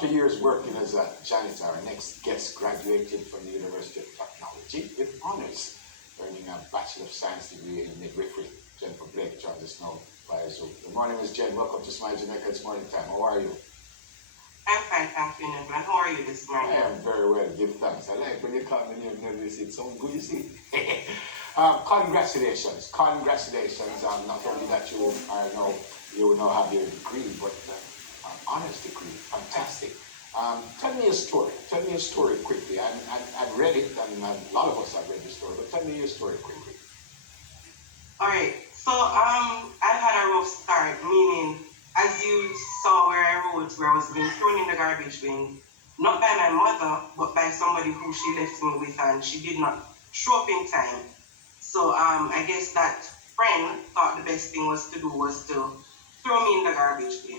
After years working as a janitor, our next guest graduated from the University of Technology with honors, earning a Bachelor of Science degree in midwifery. Jennifer Blake joins us now via Zoom. Good morning, Ms. Jen. Welcome to Smile Jamaica. It's morning time. How are you? I'm fine, thank you, Nicola. How are you this morning? I am very well. Give thanks. I like when you call me and you see it sounds good, you see. Congratulations. Congratulations. Not only that you now have your degree, but an honors degree. Fantastic. Tell me a story. Tell me a story quickly. I've read it, and a lot of us have read the story, but tell me your story quickly. All right. So I've had a rough start, meaning, as you saw where I wrote, where I was being thrown in the garbage bin, not by my mother, but by somebody who she left me with, and she did not show up in time. So I guess that friend thought the best thing was to throw me in the garbage bin.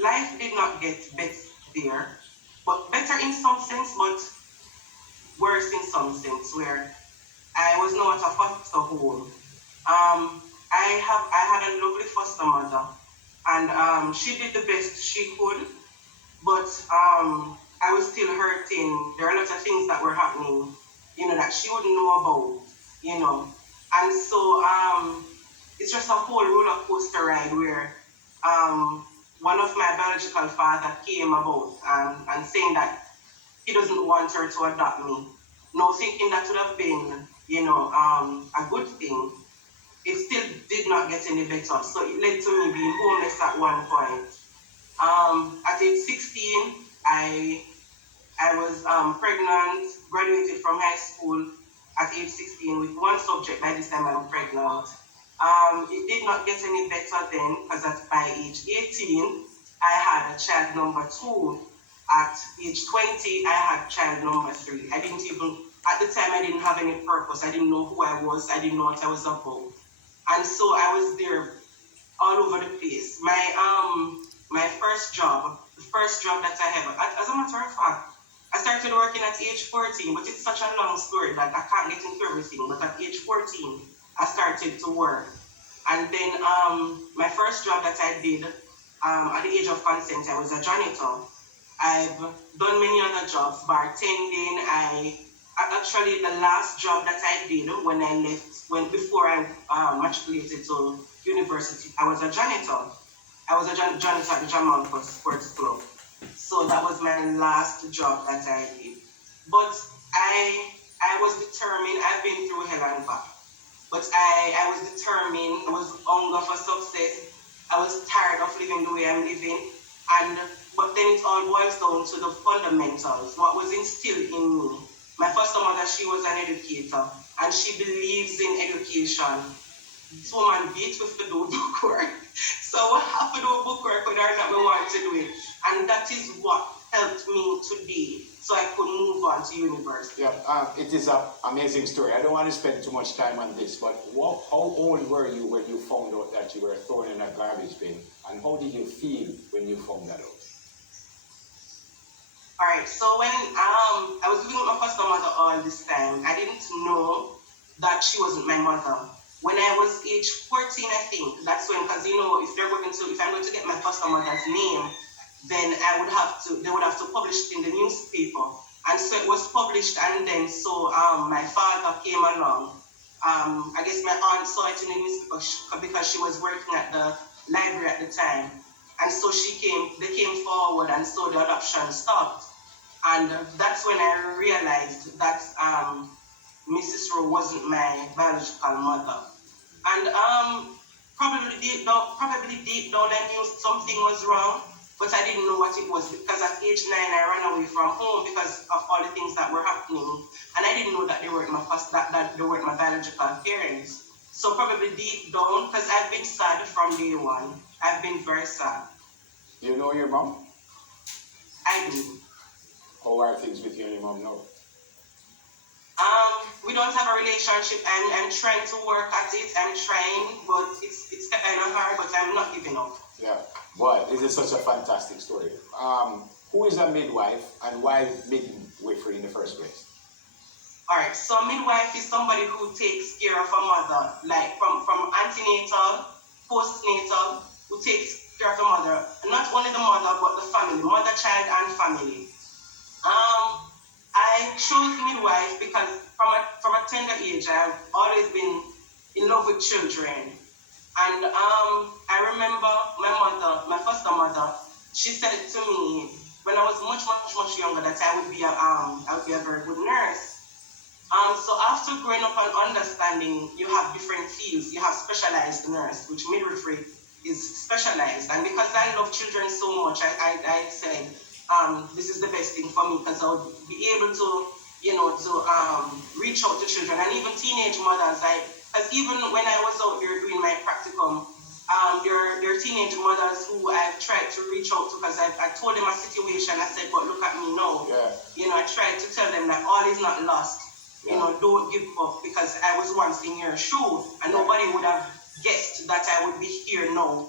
Life did not get better there, but better in some sense, but worse in some sense, where I was not at a foster home. I had a lovely foster mother, and she did the best she could, but I was still hurting. There are a lot of things that were happening, that she wouldn't know about, and so it's just a whole roller coaster ride where one of my biological father came about and saying that he doesn't want her to adopt me. No, thinking that would have been, a good thing. It still did not get any better. So it led to me being homeless at one point. At age 16, I was pregnant, graduated from high school at age 16 with one subject. By this time I'm pregnant. It did not get any better then, because by age 18, I had a child number 2. At age 20, I had child number 3. At the time, I didn't have any purpose. I didn't know who I was. I didn't know what I was about. And so I was there all over the place. My first job, the first job that I ever, as a matter of fact, I started working at age 14, but it's such a long story that I can't get into everything. But at age 14, I started to work. And then my first job that I did, at the age of consent, I was a janitor. I've done many other jobs, bartending. Actually, the last job that I did when I left, before I matriculated to university, I was a janitor. I was a janitor at the Jamaica Sports Club. So that was my last job that I did. But I was determined. I've been through hell and back. But I was determined. I was hungry for success. I was tired of living the way I'm living. But then it all boils down to the fundamentals, what was instilled in me. My foster mother, she was an educator, and she believes in education. This woman beats with the do book work. So I have to do book work whether or not we want to do it. And that is what helped me today, so I could move on to university. Yeah, it is an amazing story. I don't want to spend too much time on this, but how old were you when you found out that you were thrown in a garbage bin, and how did you feel when you found that out? All right, so when I was living with my foster mother all this time, I didn't know that she wasn't my mother. When I was age 14, I think, that's when, because if I'm going to get my foster mother's name, then they would have to publish it in the newspaper. And so it was published, and then so my father came along. I guess my aunt saw it in the newspaper because she was working at the library at the time. And so they came forward, and so the adoption stopped. And that's when I realized that Mrs. Rowe wasn't my biological mother. And probably deep down I knew something was wrong, but I didn't know what it was, because at age 9 I ran away from home because of all the things that were happening, and I didn't know that they weren't that they weren't my biological parents. So probably deep down, because I've been sad from day one. I've been very sad. Do you know your mom? I do. How are things with you and your mom now? We don't have a relationship. I'm trying to work at it. I'm trying, but it's kind of hard, but I'm not giving up. Yeah, boy, this is such a fantastic story. Who is a midwife, and why midwifery in the first place? All right, so midwife is somebody who takes care of a mother, like from antenatal, postnatal, who takes care of the mother, not only the mother, but the family, mother, child, and family. I chose midwife because from a tender age, I've always been in love with children. And I remember my mother, my foster mother, she said it to me when I was much, much, much younger that I would be a very good nurse. So after growing up and understanding, you have different fields. You have specialized nurse, which midwifery is specialized. And because I love children so much, I said, this is the best thing for me because I would be able to, reach out to children and even teenage mothers. Because even when I was out there doing my practicum, there are teenage mothers who I've tried to reach out to because I told them a situation. I said, but look at me now. Yeah. I tried to tell them that all is not lost. Don't give up because I was once in your shoe and nobody would have guessed that I would be here now,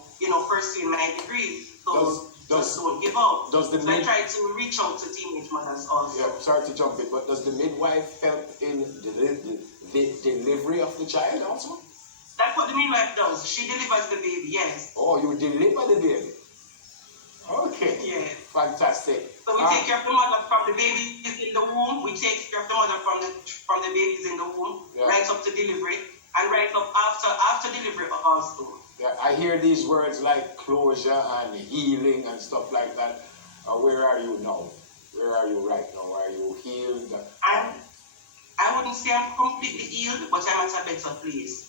pursuing my degree. So just don't give up. So I try to reach out to teenage mothers also. Yeah, sorry to jump in, but does the midwife help in the delivery of the child also? That's what the midwife does. She delivers the baby, yes. Oh, you deliver the baby? Okay. Yes. Fantastic. So we take care of the mother from the babies in the womb. We take care of the mother from the babies in the womb, right up to delivery, and right up after delivery also. Yeah, I hear these words like closure and healing and stuff like that. Where are you now? Where are you right now? Are you healed? I wouldn't say I'm completely healed, but I'm at a better place.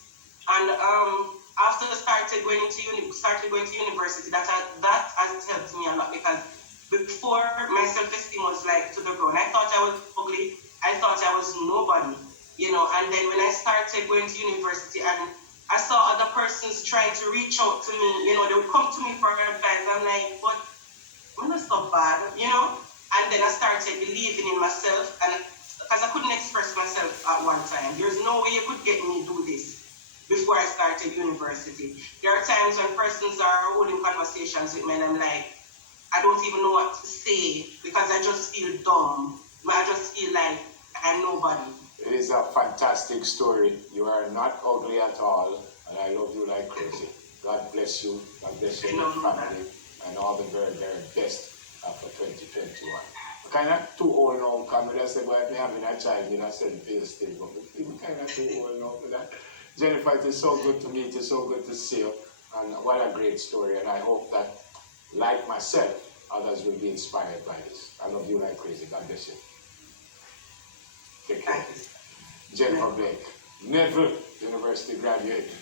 And after I started going to university, that has helped me a lot because before my self-esteem was like to the ground. I thought I was ugly. I thought I was nobody, And then when I started going to university and I saw other persons trying to reach out to me, they would come to me for advice. I'm like, but I'm not so bad, And then I started believing in myself, and because I couldn't express myself at one time. There's no way you could get me to do this before I started university. There are times when persons are holding conversations with me and I'm like, I don't even know what to say because I just feel dumb. I just feel like I'm nobody. It is a fantastic story. You are not ugly at all, and I love you like crazy. God bless you. God bless you and your family, and all the very, very best for 2021. We're kind of too old now, because I said, well, I'm having a child, I said, feel still, but we're kind of too old now for that. Jennifer, it is so good to meet you, so good to see you, and what a great story, and I hope that, like myself, others will be inspired by this. I love you like crazy. God bless you. Take care. Jennifer Blake, Neville University graduate.